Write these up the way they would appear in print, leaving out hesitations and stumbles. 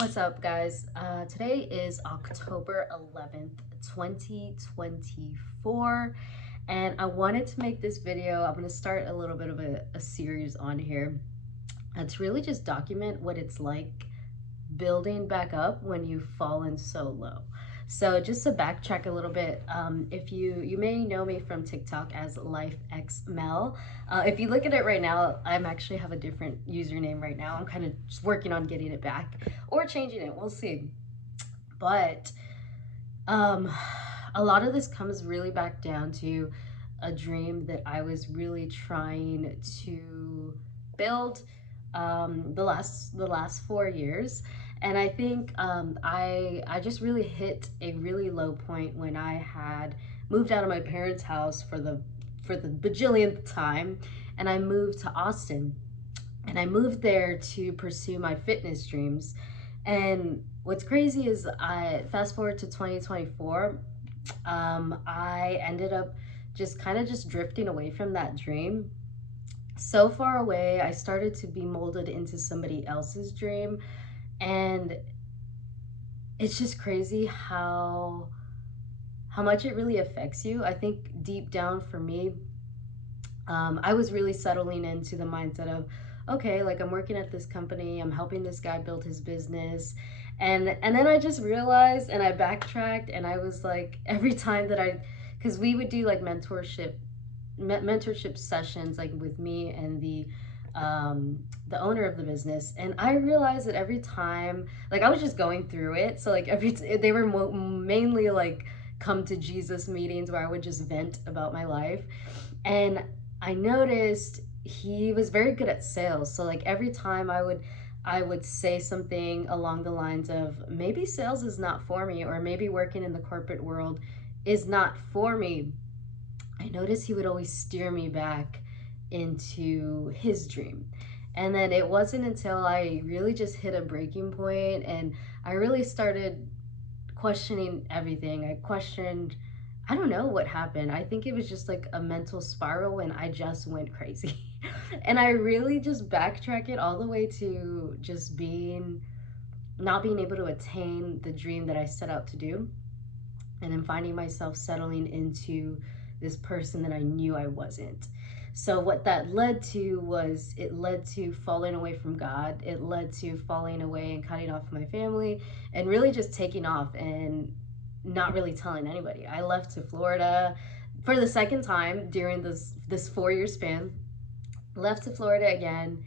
What's up, guys? Today is October 11th, 2024, and I wanted to make this video. I'm going to start a little bit of a series on here to really just document what it's like building back up when you've fallen so low. So just to backtrack a little bit, if you may know me from TikTok as Life X Mel. If you look at it right now, I'm actually have a different username right now. I'm kind of just working on getting it back or changing it. We'll see. But um, a lot of this comes really back down to a dream that I was really trying to build the last 4 years. And I think I just really hit a really low point when I had moved out of my parents' house for the bajillionth time, and I moved to Austin. And I moved there to pursue my fitness dreams. And what's crazy is I fast forward to 2024, I ended up just kind of just drifting away from that dream so far away. I started to be molded into somebody else's dream, and it's just crazy how much it really affects you. I think deep down for me, I was really settling into the mindset of, okay, like I'm working at this company, I'm helping this guy build his business, and then I just realized, and I backtracked, and I was like, every time that because we would do like mentorship sessions like with me and the owner of the business, and I realized that every time, like I was just going through it, so like they were mainly like come to Jesus meetings where I would just vent about my life. And I noticed he was very good at sales, so like every time I would say something along the lines of maybe sales is not for me, or maybe working in the corporate world is not for me, I noticed he would always steer me back into his dream. And then it wasn't until I really just hit a breaking point and I really started questioning everything. I questioned, I don't know what happened. I think it was just like a mental spiral and I just went crazy. And I really just backtrack it all the way to just not being able to attain the dream that I set out to do, and then finding myself settling into this person that I knew I wasn't. So what that led to was, it led to falling away from God. It led to falling away and cutting off my family and really just taking off and not really telling anybody. I left to Florida for the second time during this 4 year span. Left to Florida again.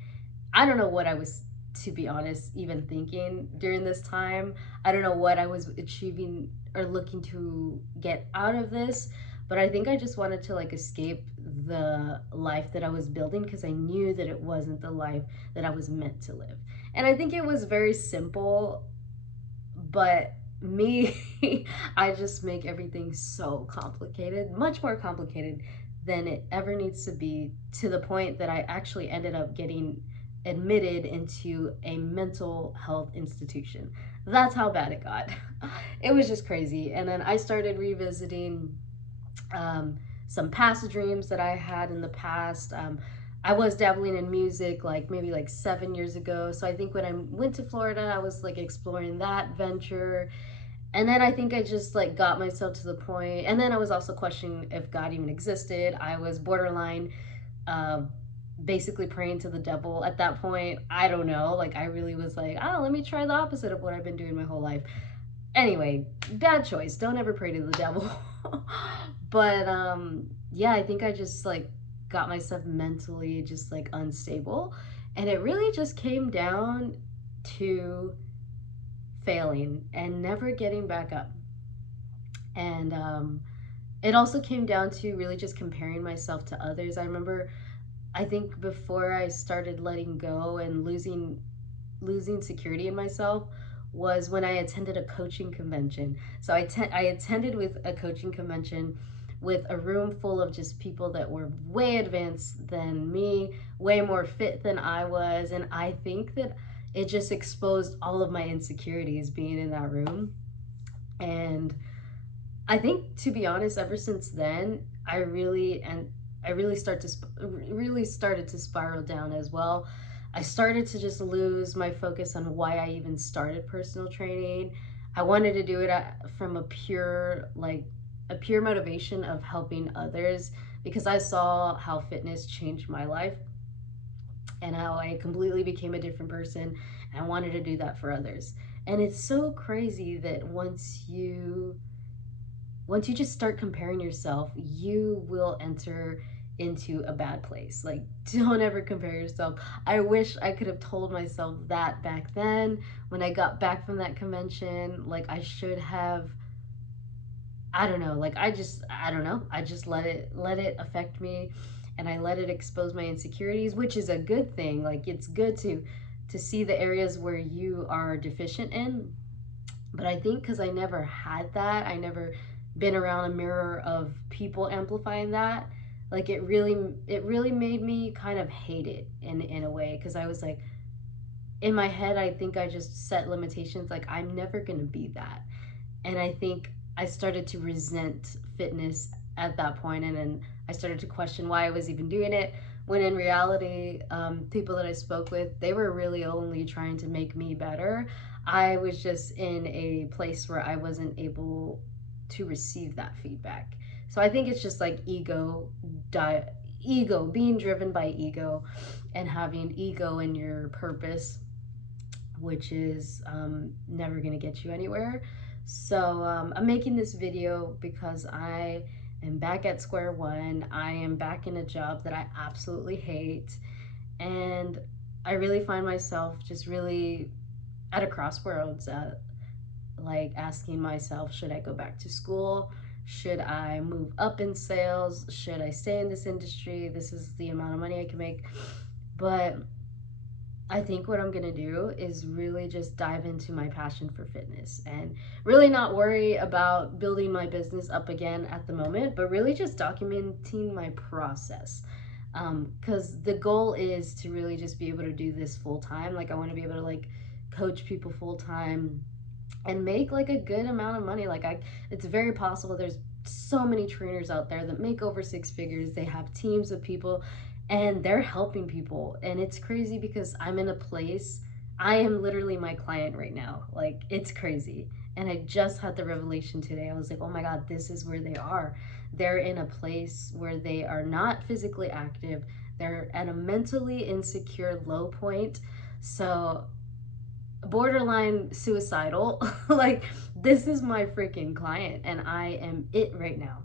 I don't know what I was, to be honest, even thinking during this time. I don't know what I was achieving or looking to get out of this, but I think I just wanted to like escape the life that I was building because I knew that it wasn't the life that I was meant to live. And I think it was very simple, but me, I just make everything so complicated, much more complicated than it ever needs to be, to the point that I actually ended up getting admitted into a mental health institution. That's how bad it got. It was just crazy. And then I started revisiting um, some past dreams that I had in the past. I was dabbling in music like maybe like 7 years ago. So I think when I went to Florida, I was like exploring that venture. And then I think I just like got myself to the point, and then I was also questioning if God even existed. I was borderline uh, basically praying to the devil at that point. I don't know. Like I really was like, oh, let me try the opposite of what I've been doing my whole life. Anyway, bad choice. Don't ever pray to the devil. But yeah, I think I just like got myself mentally just like unstable, and it really just came down to failing and never getting back up. And it also came down to really just comparing myself to others. I remember, I think before I started letting go and losing security in myself was when I attended a coaching convention. So I attended with a coaching convention with a room full of just people that were way advanced than me, way more fit than I was, and I think that it just exposed all of my insecurities being in that room. And I think, to be honest, ever since then, I really started to spiral down as well. I started to just lose my focus on why I even started personal training. I wanted to do it from a pure motivation of helping others, because I saw how fitness changed my life and how I completely became a different person, and I wanted to do that for others. And it's so crazy that once you just start comparing yourself, you will enter into a bad place. Like, don't ever compare yourself. I wish I could have told myself that back then when I got back from that convention. Like, I should have, I don't know, like I don't know. I just let it affect me, and I let it expose my insecurities, which is a good thing. Like, it's good to see the areas where you are deficient in. But I think because I never had that, I never been around a mirror of people amplifying that. Like, it really made me kind of hate it in a way, because I was like, in my head, I think I just set limitations, like I'm never gonna be that. And I think I started to resent fitness at that point, and then I started to question why I was even doing it. When in reality, people that I spoke with, they were really only trying to make me better. I was just in a place where I wasn't able to receive that feedback. So I think it's just like ego, being driven by ego, and having ego in your purpose, which is never going to get you anywhere. So I'm making this video because I am back at square one. I am back in a job that I absolutely hate. And I really find myself just really at a crossroads, like asking myself, should I go back to school? Should I move up in sales? Should I stay in this industry? This is the amount of money I can make. But I think what I'm gonna do is really just dive into my passion for fitness, and really not worry about building my business up again at the moment, but really just documenting my process. Because the goal is to really just be able to do this full time. Like, I want to be able to like coach people full time and make like a good amount of money. It's very possible. There's so many trainers out there that make over six figures. They have teams of people, and they're helping people. And it's crazy because I'm in a place, I am literally my client right now. Like, it's crazy. And I just had the revelation today. I was like, oh my God, this is where they are. They're in a place where they are not physically active, they're at a mentally insecure low point. So borderline suicidal. Like, this is my freaking client, and I am it right now.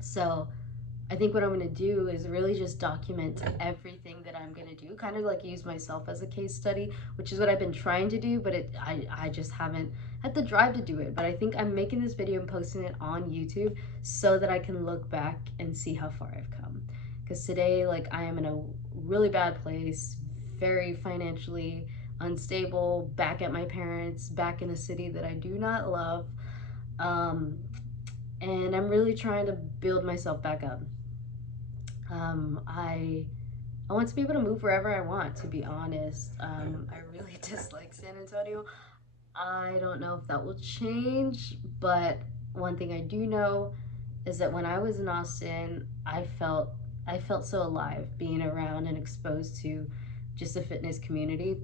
So I think what I'm going to do is really just document everything that I'm going to do, kind of like use myself as a case study, which is what I've been trying to do, but I just haven't had the drive to do it. But I think I'm making this video and posting it on YouTube so that I can look back and see how far I've come. Because today, like, I am in a really bad place, very financially unstable, back at my parents, back in a city that I do not love. Um, and I'm really trying to build myself back up. I want to be able to move wherever I want, to be honest. I really dislike San Antonio. I don't know if that will change, but one thing I do know is that when I was in Austin, I felt so alive being around and exposed to just the fitness community.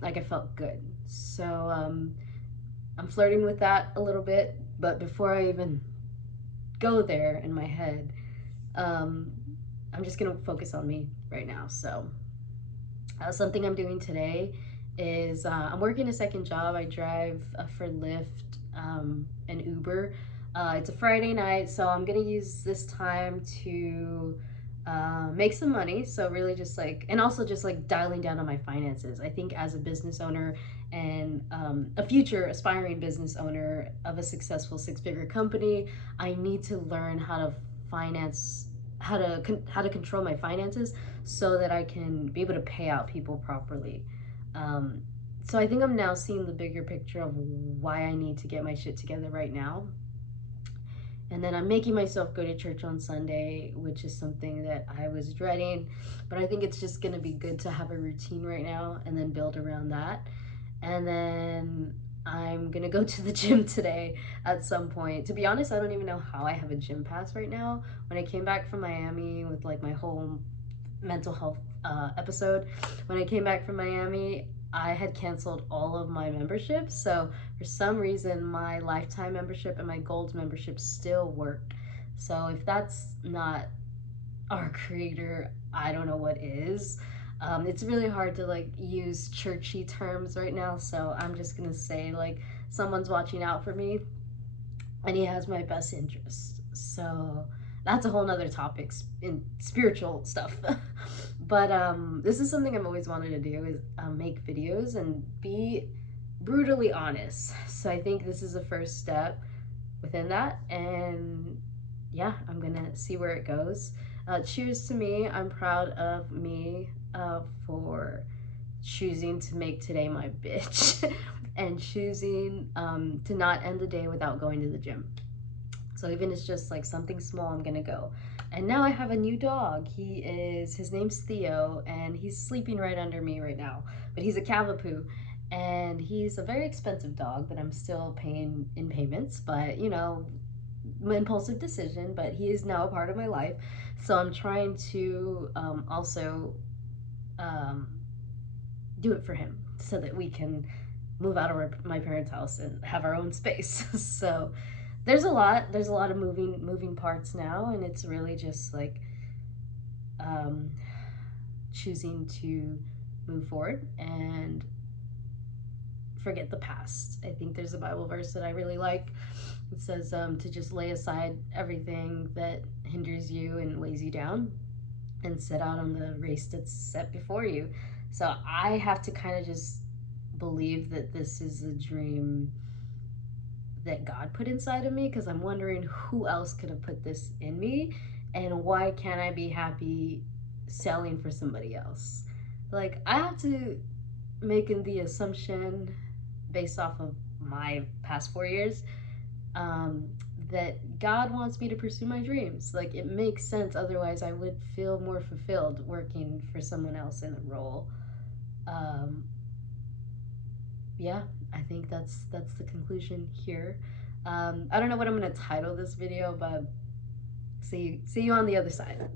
Like, I felt good. So I'm flirting with that a little bit, but before I even go there in my head, um, I'm just gonna focus on me right now. So something I'm doing today is I'm working a second job. I drive for Lyft and Uber. It's a Friday night, so I'm gonna use this time to make some money. So really just like, and also just like dialing down on my finances. I think as a business owner and a future aspiring business owner of a successful six-figure company, I need to learn how to finance, how to control my finances so that I can be able to pay out people properly. Um, so I think I'm now seeing the bigger picture of why I need to get my shit together right now. And then I'm making myself go to church on Sunday, which is something that I was dreading. But I think it's just going to be good to have a routine right now and then build around that. And then I'm going to go to the gym today at some point. To be honest, I don't even know how I have a gym pass right now. When I came back from Miami with like my whole mental health episode, when I came back from Miami, I had canceled all of my memberships. So for some reason, my lifetime membership and my gold membership still work. So if that's not our creator, I don't know what is. It's really hard to like use churchy terms right now, so I'm just gonna say like someone's watching out for me and he has my best interest. So that's a whole nother topic in spiritual stuff. But this is something I've always wanted to do is make videos and be brutally honest. So I think this is the first step within that, and yeah, I'm gonna see where it goes. Cheers to me. I'm proud of me for choosing to make today my bitch and choosing to not end the day without going to the gym. So even if it's just like something small, I'm gonna go. And now I have a new dog. His name's Theo, and he's sleeping right under me right now. But he's a Cavapoo, and he's a very expensive dog that I'm still paying in payments. But you know, impulsive decision. But he is now a part of my life, so I'm trying to also um, do it for him so that we can move out of my parents' house and have our own space. So there's a lot of moving parts now, and it's really just like um, choosing to move forward and forget the past. I think there's a Bible verse that I really like. It says to just lay aside everything that hinders you and weighs you down and set out on the race that's set before you. So I have to kind of just believe that this is a dream that God put inside of me, because I'm wondering who else could have put this in me, and why can't I be happy selling for somebody else? Like, I have to make the assumption based off of my past 4 years um, that God wants me to pursue my dreams. Like, it makes sense. Otherwise, I would feel more fulfilled working for someone else in a role. Um, yeah, I think that's the conclusion here. I don't know what I'm gonna title this video, but see you on the other side.